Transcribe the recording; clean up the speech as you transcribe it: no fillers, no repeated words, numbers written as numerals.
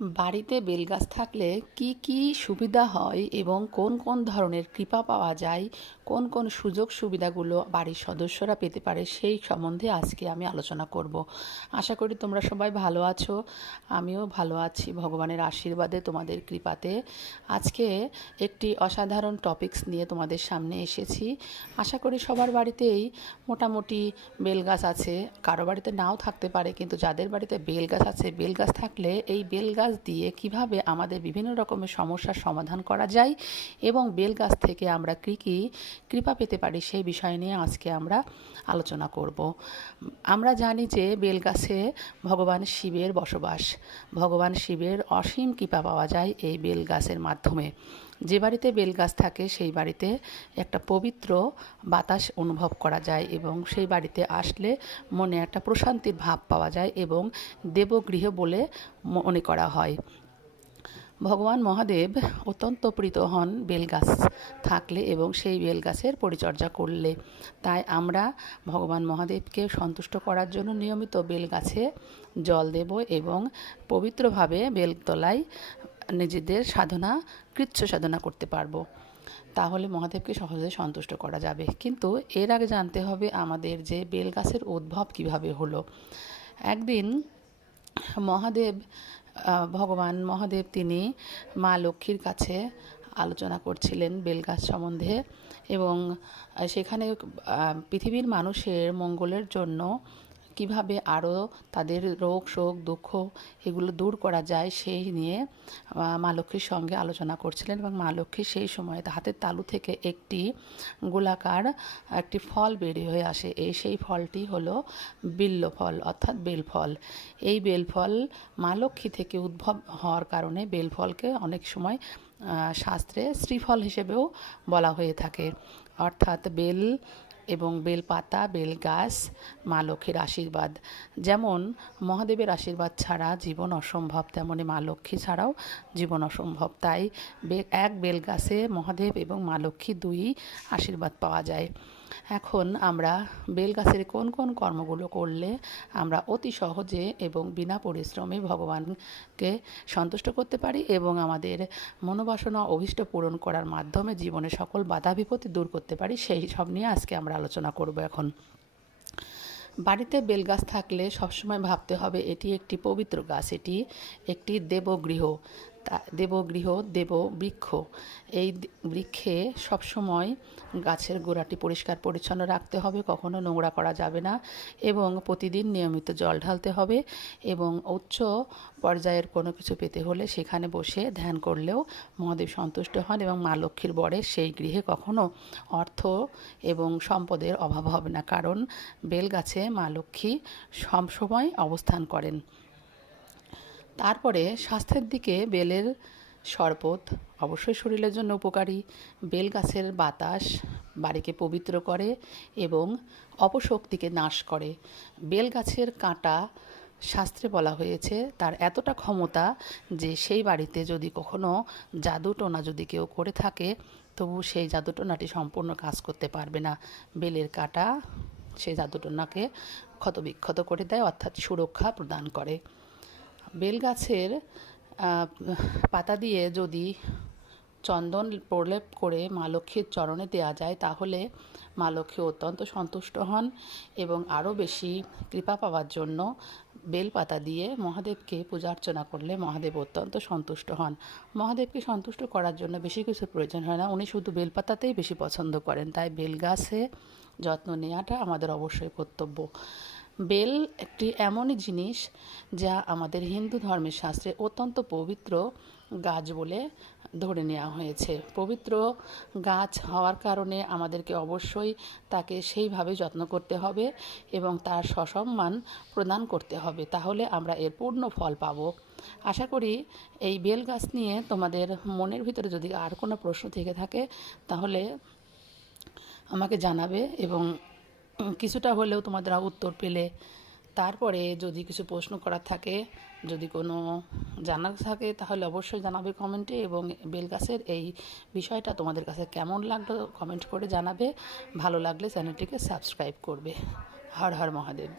বাড়িতে বেলগাছ থাকলে কি কি সুবিধা হয় এবং কোন কোন ধরনের কৃপা পাওয়া যায়, কোন কোন সুযোগ সুবিধাগুলো বাড়ির সদস্যরা পেতে পারে সেই সম্বন্ধে আজকে আমি আলোচনা করব। আশা করি তোমরা সবাই ভালো আছো, আমিও ভালো আছি ভগবানের আশীর্বাদে, তোমাদের কৃপাতে। আজকে একটি অসাধারণ টপিকস নিয়ে তোমাদের সামনে এসেছি। আশা করি সবার বাড়িতেই মোটামুটি বেলগাছ আছে, কারো বাড়িতে নাও থাকতে পারে, কিন্তু যাদের বাড়িতে বেলগাছ আছে, বেলগাছ থাকলে এই বেলগাছ দিয়ে কিভাবে আমাদের বিভিন্ন রকমের সমস্যার সমাধান করা যায় এবং বেলগাছ থেকে আমরা কী কী কৃপা পেতে পারি সেই বিষয় নিয়ে আজকে আমরা আলোচনা করব। আমরা জানি যে বেলগাছে ভগবান শিবের বসবাস, ভগবান শিবের অসীম কৃপা পাওয়া যায় এই বেলগাছের মাধ্যমে। যে বাড়িতে বেলগাছ থাকে সেই বাড়িতে একটা পবিত্র বাতাস অনুভব করা যায় এবং সেই বাড়িতে আসলে মনে একটা প্রশান্তির ভাব পাওয়া যায় এবং দেবগৃহ বলে মনে করা হয়। ভগবান মহাদেব অত্যন্ত প্রীত হন বেলগাছ থাকলে এবং সেই বেলগাছের পরিচর্যা করলে। তাই আমরা ভগবান মহাদেবকে সন্তুষ্ট করার জন্য নিয়মিত বেলগাছে জল দেব এবং পবিত্রভাবে বেলতলায় নিজেদের সাধনা, কৃচ্ছ সাধনা করতে পারবো। তাহলে মহাদেবকে সহজে সন্তুষ্ট করা যাবে। কিন্তু এর আগে জানতে হবে আমাদের যে বেলগাছের উদ্ভব কিভাবে হলো। একদিন মহাদেব, ভগবান মহাদেব তিনি মা লক্ষ্মীর কাছে আলোচনা করছিলেন বেলগাছ সম্বন্ধে এবং সেখানে পৃথিবীর মানুষের মঙ্গলের জন্য কিভাবে আরও তাদের রোগ শোক দুঃখ এগুলো দূর করা যায় সেই নিয়ে মা লক্ষ্মীর সঙ্গে আলোচনা করছিলেন এবং মা লক্ষ্মী সেই সময় হাতের তালু থেকে একটি গোলাকার একটি ফল বেরিয়ে হয়ে আসে। সেই ফলটি হলো বিল্ল ফল অর্থাৎ বেলফল। এই বেলফল মা লক্ষ্মী থেকে উদ্ভব হওয়ার কারণে বেলফলকে অনেক সময় শাস্ত্রে শ্রীফল হিসেবেও বলা হয়ে থাকে। অর্থাৎ বেল এবং বেলপাতা, বেলগাছ মা লক্ষ্মীর আশীর্বাদ। যেমন মহাদেবের আশীর্বাদ ছাড়া জীবন অসম্ভব, তেমনি মা লক্ষ্মী ছাড়াও জীবন অসম্ভব। তাই এক বেলগাছে মহাদেব এবং মা লক্ষ্মী দুই আশীর্বাদ পাওয়া যায়। এখন আমরা বেলগাছের কোন কোন কর্মগুলো করলে আমরা অতি সহজে এবং বিনা পরিশ্রমে ভগবানকে সন্তুষ্ট করতে পারি এবং আমাদের মনোবাসনা অভীষ্ট পূরণ করার মাধ্যমে জীবনের সকল বাধা বিপত্তি দূর করতে পারি, সেই সব নিয়ে আজকে আমরা আলোচনা করব। এখন বাড়িতে বেলগাছ থাকলে সবসময় ভাবতে হবে এটি একটি পবিত্র গাছ, এটি একটি দেবগৃহ। দেবগৃহ, দেববৃক্ষ। এই বৃক্ষে সবসময় গাছের গোড়াটি পরিষ্কার পরিচ্ছন্ন রাখতে হবে, কখনো নোংরা করা যাবে না এবং প্রতিদিন নিয়মিত জল ঢালতে হবে এবং উচ্চ পর্যায়ের কোনো কিছু পেতে হলে সেখানে বসে ধ্যান করলেও মহাদেব সন্তুষ্ট হন এবং মা লক্ষ্মীর বরে সেই গৃহে কখনো অর্থ এবং সম্পদের অভাব হবে না, কারণ বেলগাছে মা লক্ষ্মী সবসময় অবস্থান করেন। তারপরে স্বাস্থ্যের দিকে বেলের শরবত অবশ্যই শরীরের জন্য উপকারী। বেল গাছের বাতাস বাড়িকে পবিত্র করে এবং অপশক্তিকে নাশ করে। বেল গাছের কাঁটা শাস্ত্রে বলা হয়েছে তার এতটা ক্ষমতা যে সেই বাড়িতে যদি কখনো জাদুটোনা যদি কেউ করে থাকে তবু সেই জাদুটোনাটি সম্পূর্ণ কাজ করতে পারবে না। বেলের কাঁটা সেই জাদুটোনাকে ক্ষতবিক্ষত করে দেয়, অর্থাৎ সুরক্ষা প্রদান করে। বেলগাছের পাতা দিয়ে যদি চন্দন প্রলেপ করে মা লক্ষ্মীর চরণে দেওয়া যায় তাহলে মা লক্ষ্মী অত্যন্ত সন্তুষ্ট হন এবং আরও বেশি কৃপা পাওয়ার জন্য বেলপাতা দিয়ে মহাদেবকে পূজা অর্চনা করলে মহাদেব অত্যন্ত সন্তুষ্ট হন। মহাদেবকে সন্তুষ্ট করার জন্য বেশি কিছু প্রয়োজন হয় না, উনি শুধু বেলপাতাতেই বেশি পছন্দ করেন। তাই বেলগাছে যত্ন নেওয়াটা আমাদের অবশ্যই কর্তব্য। বেল একটি এমনই জিনিস যা আমাদের হিন্দু ধর্মের শাস্ত্রে অত্যন্ত পবিত্র গাছ বলে ধরে নেওয়া হয়েছে। পবিত্র গাছ হওয়ার কারণে আমাদেরকে অবশ্যই তাকে সেইভাবে যত্ন করতে হবে এবং তার সসম্মান প্রদান করতে হবে, তাহলে আমরা এর পূর্ণ ফল পাব। আশা করি এই বেল গাছ নিয়ে তোমাদের মনের ভিতরে যদি আর কোনো প্রশ্ন থেকে থাকে তাহলে আমাকে জানাবে এবং কিছুটা হলেও তোমাদের উত্তর পেলে তারপরে যদি কিছু প্রশ্ন করার থাকে, যদি কোনো জানার থাকে তাহলে অবশ্যই জানাবে কমেন্টে এবং বেলগাছের এই বিষয়টা তোমাদের কাছে কেমন লাগলো কমেন্ট করে জানাবে। ভালো লাগলে চ্যানেলটিকে সাবস্ক্রাইব করবে। হর হর মহাদেব।